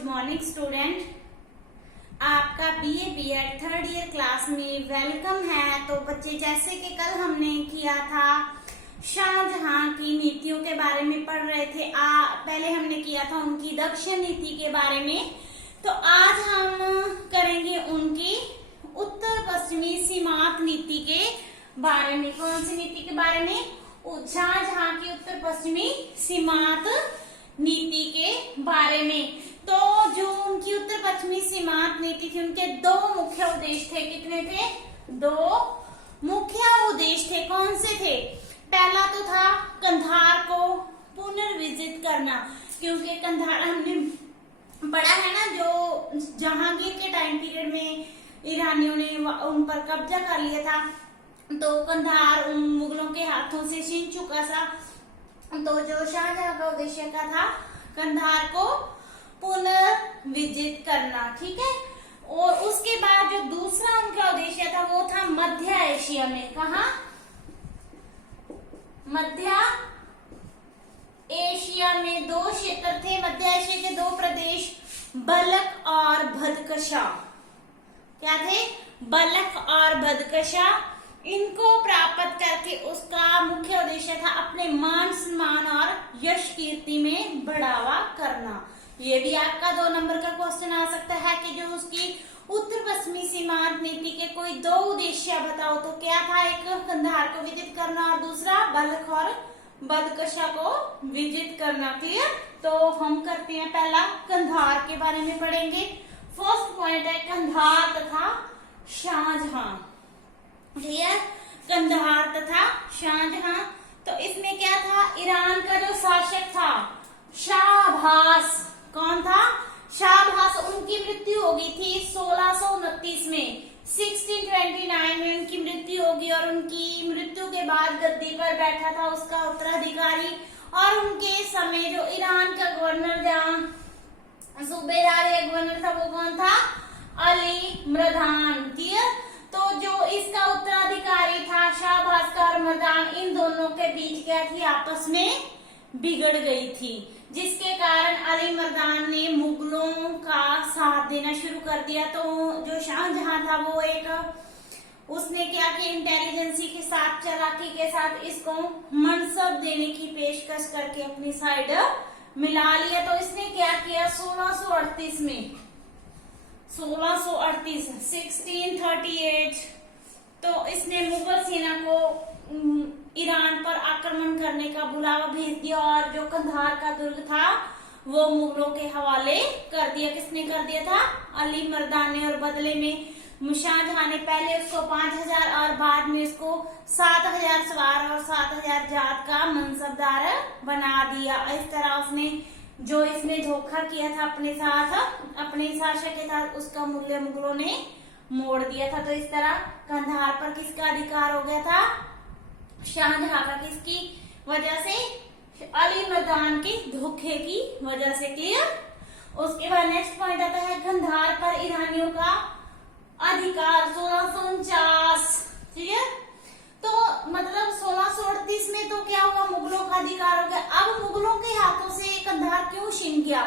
Good morning student, आपका BA B Ed third year class में welcome है। तो बच्चे, जैसे कि कल हमने किया था शाहजहां की नीतियों के बारे में पढ़ रहे थे। पहले हमने किया था उनकी दक्षिण नीति के बारे में, तो आज हम करेंगे उनकी उत्तर पश्चिमी सीमांत नीति के बारे में। कौन सी नीति के बारे में? शाहजहां की उत्तर पश्चिमी सीमांत नीति के बारे में। तो जो उनकी उत्तर पश्चिमी सीमांत नीति थी, उनके दो मुख्य उद्देश्य थे। कितने थे? दो मुख्य उद्देश्य थे। कौन से थे? पहला तो था कंधार को पुनर्विजित करना, क्योंकि कंधार हमने पढ़ा है ना, जो जहांगीर के टाइम पीरियड में ईरानियों ने उन पर कब्जा कर लिया था, तो कंधार उन मुगलों के हाथों से छिन चुका था। तो जो शाहजहां का उद्देश्य का था कंधार को पुनर्विजित करना, ठीक है। और उसके बाद जो दूसरा उनका उद्देश्य था वो था मध्य एशिया में। कहा? मध्य एशिया में दो क्षेत्र थे। मध्य एशिया के दो प्रदेश बलख और बदकशा। क्या थे? बलख और बदकशा। इनको प्राप्त करके उसका मुख्य उद्देश्य था अपने मान सम्मान और यश कीर्ति में बढ़ावा करना। ये भी आपका 2 नंबर का क्वेश्चन आ सकता है कि जो उसकी उत्तर पश्चिमी सीमांत नीति के कोई दो उद्देश्य बताओ, तो क्या था? एक कंधार को विजित करना और दूसरा बलख और बदकशा को विजित करना। क्लियर? तो हम करते हैं, पहला कंधार के बारे में पढ़ेंगे। फर्स्ट पॉइंट है कंधार तथा शाहजहां। क्लियर? कंधार तथा शाहजहां। तो इसमें क्या था? ईरान का जो शासक था शाहबाज। कौन था? शाहबाज। उनकी मृत्यु हो गई थी 1629 में। 1629 में उनकी मृत्यु होगी और उनकी मृत्यु के बाद गद्दी पर बैठा था उसका उत्तराधिकारी। और उनके समय जो ईरान का गवर्नर जहां सूबेदार या गवर्नर था वो कौन था? अली मर्दान। क्लियर? तो जो इसका उत्तराधिकारी था शाहबाज का और मर्दान, इन दोनों के बीच क्या थी? आपस में बिगड़ गई थी, जिसके कारण अली मर्दान ने मुगलों का साथ देना शुरू कर दिया। तो जो शाहजहां था वो उसने क्या किया? इंटेलिजेंसी के साथ, चालाकी के साथ इसको मनसब देने की पेशकश करके अपनी साइड मिला लिया। तो इसने क्या किया? 1638 में 1638 तो इसने मुगल सेना को ईरान पर आक्रमण करने का बुलावा भेज दिया और जो कंधार का दुर्ग था वो मुगलों के हवाले कर दिया। किसने कर दिया था? अली मर्दान ने। और बदले में शाहजहां ने पहले उसको 5000 और बाद में उसको 7000 सवार और 7000 जात का मनसबदार बना दिया। इस तरह उसने जो इसमें धोखा किया था अपने साथ, अपने शासक के साथ, उसका मूल्य मुगलों ने मोड़ दिया था। तो इस तरह कंधार पर किसका अधिकार हो गया था? शाहजहां का। किसकी वजह से? अली मर्दान के धोखे की वजह से। क्लियर? उसके बाद नेक्स्ट पॉइंट आता है कंधार पर ईरानियों का अधिकार 1649। क्लियर? तो मतलब 1638 में तो क्या हुआ? मुगलों का अधिकार हो गया। अब मुगलों के हाथों से कंधार क्यों छिन गया?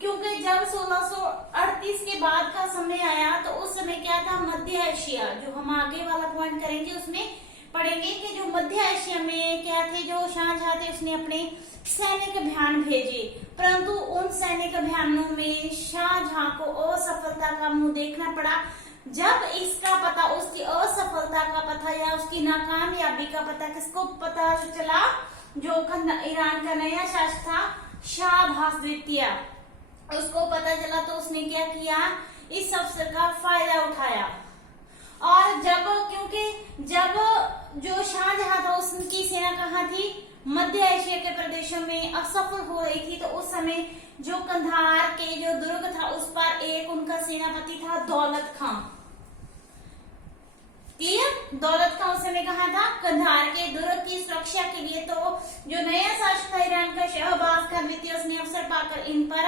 क्योंकि जब 1638 के बाद का समय आया तो उस समय क्या था? मध्य एशिया, जो हम आगे वाला पॉइंट करेंगे उसमें पढ़ेंगे कि जो मध्य एशिया में क्या थे, जो शाहजहां थे उसने अपने सैनिक अभियान भेजे, परंतु उन सैनिक अभियानों में शाहजहां को असफलता का मुंह देखना पड़ा। जब इसका पता, उसकी असफलता का पता या उसकी नाकामयाबी का पता किसको पता चला? जो ईरान का नया शासक था शाहबाज द्वितीय, उसको पता चला। तो उसने क्या किया? इस अवसर का फायदा उठाया। और क्योंकि जब जो शाहजहां था उसकी सेना कहाँ थी? मध्य एशिया के प्रदेशों में असफल हो रही थी। तो उस समय जो कंधार के जो दुर्ग था उस पर एक उनका सेनापति था दौलत खां। क्लियर? दौलत खां उस समय कहा था? कंधार के दुर्ग की सुरक्षा के लिए। तो जो नया शासक था ईरान का शाहबाज का द्वितीय, उसने अवसर पाकर इन पर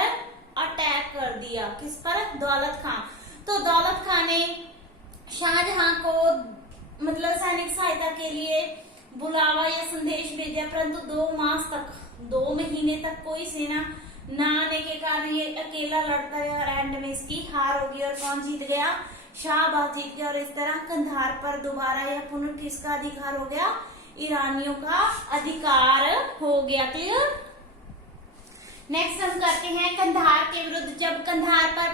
अटैक कर दिया। किस पर? दौलत खां। तो दौलत खां ने शाहजहां को मतलब सैनिक सहायता के लिए बुलावा या संदेश भेजा, परंतु 2 मास तक 2 महीने तक कोई सेना ना आने के कारण ये अकेला लड़ता है और एंड में इसकी हार होगी। और कौन जीत गया? शाहबाज जीत गया। और इस तरह कंधार पर दोबारा या पुनः किसका अधिकार हो गया? ईरानियों का अधिकार हो गया। क्लियर? नेक्स्ट हम करते हैं कंधार के विरुद्ध। जब कंधार पर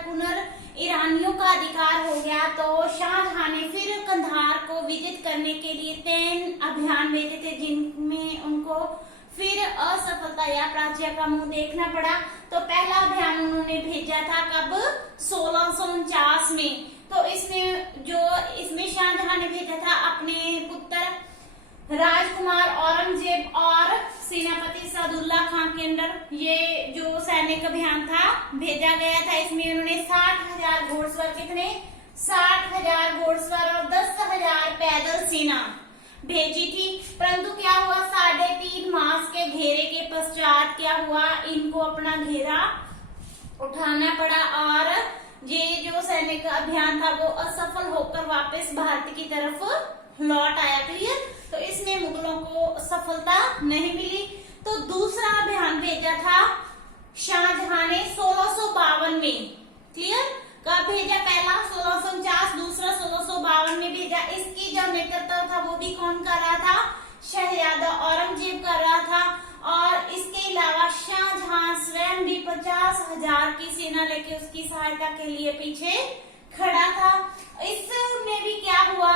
ईरानियों का अधिकार हो गया तो शाहजहां ने फिर कंधार को विजित करने के लिए 3 अभियान भेजे थे, जिनमें उनको फिर असफलता या पराजय का मुंह देखना पड़ा। तो पहला अभियान उन्होंने भेजा था कब? 1649 में। तो इसमें शाहजहां ने भेजा था अपने पुत्र राजकुमार औरंगजेब और सेनापति सादुल्ला खां के अंदर ये जो सैनिक अभियान था भेजा गया था। इसमें उन्होंने 60,000 घोड़सवार, कितने? 60,000 घोड़सवार और 10,000 पैदल सेना भेजी थी। परंतु क्या हुआ? 3.5 मास के घेरे के पश्चात क्या हुआ? इनको अपना घेरा उठाना पड़ा और ये जो सैनिक अभियान था वो असफल होकर वापस भारत की तरफ लौट आया। क्लियर? तो इसमें मुगलों को सफलता नहीं मिली। तो दूसरा अभियान भेजा था शाहजहां ने 1652 में। क्लियर? कब भेजा? पहला 1649, दूसरा 1652 में भेजा। इसकी जो नेतृत्व था वो भी कौन कर रहा था? शहजादा औरंगजेब कर रहा था। और इसके अलावा शाहजहां स्वयं भी 50,000 की सेना लेके उसकी सहायता के लिए पीछे खड़ा था। इसमें भी क्या हुआ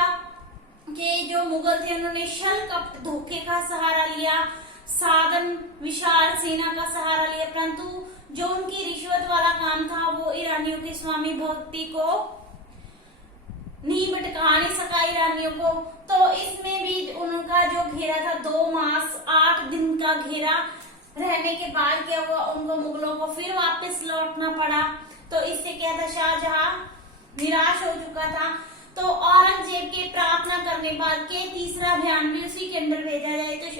कि जो मुगल थे उन्होंने छल कपट धोखे का सहारा लिया, साधन विशाल सेना का सहारा लिया, परंतु जो उनकी रिश्वत वाला काम था वो ईरानियों की स्वामी भक्ति को नहीं भटका नहीं सका ईरानियों को। तो इसमें भी उनका जो घेरा था 2 मास 8 दिन का घेरा रहने के बाद क्या हुआ? उनको मुगलों को फिर वापस लौटना पड़ा। तो इससे क्या था? शाहजहां निराश हो चुका था। तो औरंगजेब के प्रार्थना करने बाद के तीसरा अभियान भी उसी के अंदर भेजा जाए। तो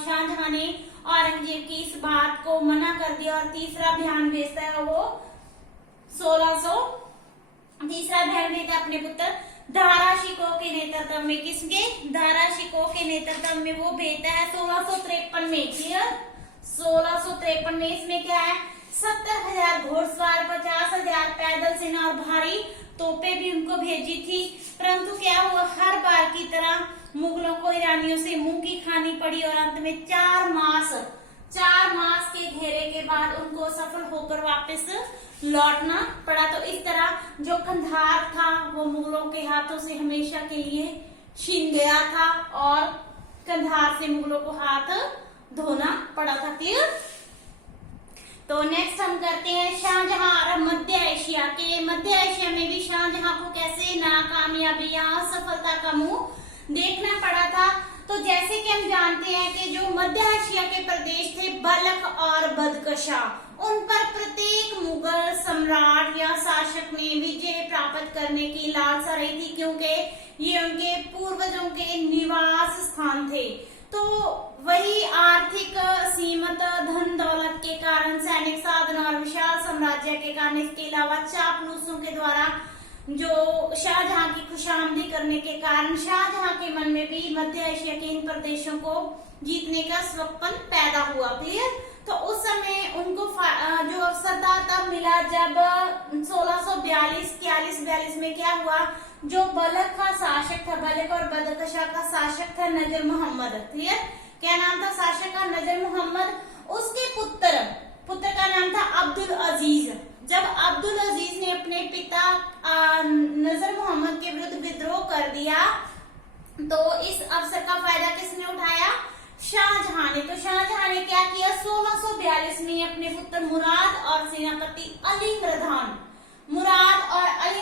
शाहजहां ने औरंगजेब की इस बात को मना कर दिया और तीसरा अभियान भेजता है वो 1600 तीसरा अभियान भेजता है अपने पुत्र दारा शिकोह के नेतृत्व में। किसके? दारा शिकोह के नेतृत्व में वो भेजता है 1653 में। क्लियर? 1653 में इसमें क्या है? 70,000 घोड़सवार, 50,000 पैदल सेना और भारी तोपें भी उनको भेजी थी। परंतु क्या हुआ? हर बार की तरह मुगलों को ईरानियों से मुंह की खानी पड़ी और अंत में 4 मास के घेरे के बाद उनको सफल होकर वापस लौटना पड़ा। तो इस तरह जो कंधार था वो मुगलों के हाथों से हमेशा के लिए छीन गया था और कंधार से मुगलों को हाथ धोना पड़ा था। क्लियर? तो नेक्स्ट हम करते हैं शाहजहां और मध्य एशिया के। मध्य एशिया में भी शाहजहां को कैसे नाकामयाबी या असफलता का मुंह देखना पड़ा था। तो जैसे कि हम जानते हैं कि जो मध्य एशिया के प्रदेश थे बल्ख और बदकशा, उन पर प्रत्येक मुगल सम्राट या शासक ने विजय प्राप्त करने की लालसा रही थी, क्योंकि ये उनके पूर्वजों के निवास स्थान थे। तो वही आर्थिक सीमित धन दौलत के कारण, सैनिक साधन और विशाल साम्राज्य के कारण, इसके अलावा चापलूसों के द्वारा जो शाहजहां की खुशामदी करने के कारण शाहजहां के मन में भी मध्य एशिया के इन प्रदेशों को जीतने का स्वप्न पैदा हुआ। क्लियर? तो उस समय उनको जो अवसर था तब मिला जब 1642 में क्या हुआ? जो बल्ख का शासक था, बल्ख और बदकशा का शासक था नजर मोहम्मद। क्लियर? क्या नाम था शासक का? नजर मोहम्मद। उसके पुत्र का नाम था अब्दुल अजीज। जब अब्दुल अजीज ने अपने पिता नजर मोहम्मद के विरुद्ध विद्रोह कर दिया तो इस अवसर का फायदा किसने उठाया? शाहजहां ने। तो शाहजहां ने क्या किया? 1642 में अपने पुत्र मुराद और सेनापति अली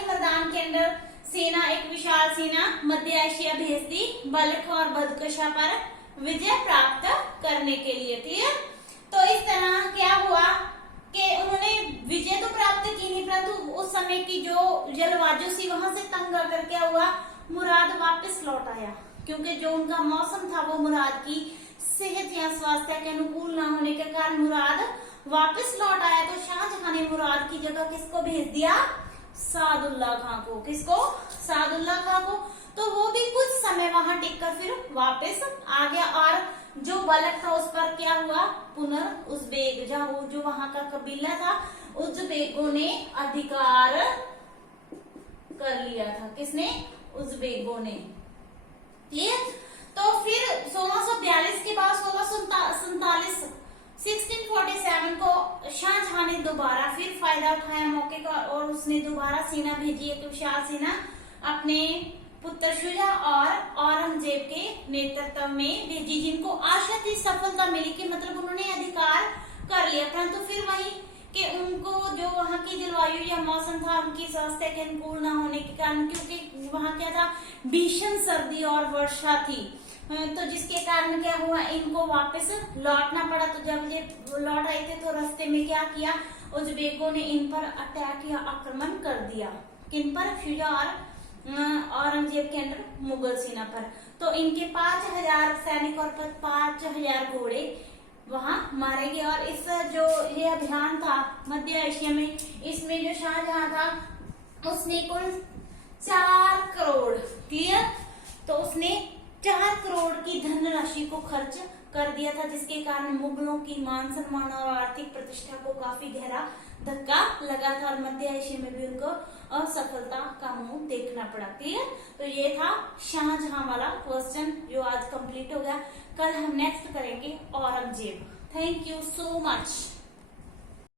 मर्दान के अंदर सेना, एक विशाल सेना मध्य एशिया भेज दी बल्ख और बदकशा पर विजय प्राप्त करने के लिए। क्लियर? तो इस तरह क्या हुआ कि उन्होंने विजय तो प्राप्त की नहीं, परंतु उस समय की जो जलवायु सी वहां से तंग आकर क्या हुआ? मुराद वापस लौट आया, क्योंकि जो उनका मौसम था वो मुराद की सेहत या स्वास्थ्य के अनुकूल न होने के कारण मुराद वापस लौट आया। तो शाहजहां ने मुराद की जगह किसको भेज दिया? सादुल्ला खां को। किसको? सादुल्ला खां को। तो वो भी कुछ समय वहां टिककर फिर वापस आ गया और जो बालक था उस पर क्या हुआ? उज़्बेक जो वहां का कबीला था उज़्बेकों ने अधिकार कर लिया था। किसने? उज़्बेकों ने। क्लियर? तो फिर 1642 के बाद 1647 को शाहजहां ने दोबारा फिर फायदा उठाया मौके का और उसने दोबारा सेना भेजी, एक विशाल सेना अपने पुत्र शुजा और औरंगजेब के नेतृत्व में भेजी, जिनको आशा थी सफलता मिली कि मतलब उन्होंने अधिकार कर लिया, परंतु फिर वही कि उनको जो वहां की जलवायु या मौसम था उनकी स्वास्थ्य के अनुकूल न होने के कारण, क्योंकि वहां क्या था? भीषण सर्दी और वर्षा थी, तो जिसके कारण क्या हुआ? इनको वापस लौटना पड़ा। तो जब ये लौट रहे थे तो रास्ते में क्या किया? उज़्बेकों ने इन पर अटैक या आक्रमण कर दिया। किन पर? शुजा और औरंगजेब के अंडर मुगल सेना पर। तो इनके 5000 सैनिक और 5000 घोड़े वहां मारे गए। और इस जो ये अभियान था मध्य एशिया में, इसमें जो शाहजहां था उसने कुल 4 करोड़, क्लियर, तो उसने 4 करोड़ की धनराशि को खर्च कर दिया था, जिसके कारण मुगलों की मान सम्मान और आर्थिक प्रतिष्ठा को काफी गहरा धक्का लगा था और मध्य एशिया में भी उनको असफलता का मुंह देखना पड़ा। क्लियर? तो ये था शाहजहां वाला क्वेश्चन जो आज कंप्लीट हो गया। कल हम नेक्स्ट करेंगे Aurangzeb. Thank you so much.